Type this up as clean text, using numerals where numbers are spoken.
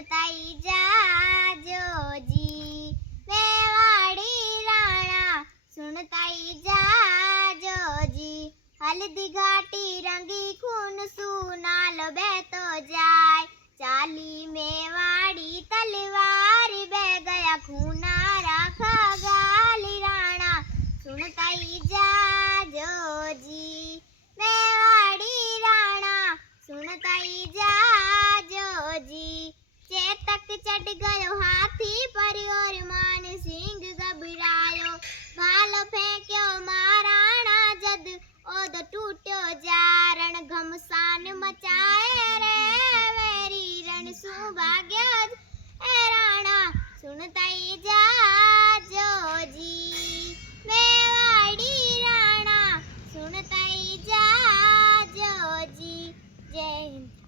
सुनताई जाजो जी। मेवाड़ी राणा सुनताई जाजो जी। हल्दी घाटी रंगी खून सुनाल बहतो जाए, चाली मेवाड़ी तलवार बह गया खूनारा खगाली राणा सुनताई जाजो जी। मेवाड़ी राणा सुनताई जाजो जी। चेतक चढ़ गयो हाथी पर और मान सिंह घबरायो, भाल फेंक्यो महाराणा जद ओद टूट्यो जारण। घमसान मचाए रे वेरी रण सु भाग्यो ए राणा सुनताई जाजो जी। मेवाड़ी राणा सुनताई जाजो जी। जय हिंद।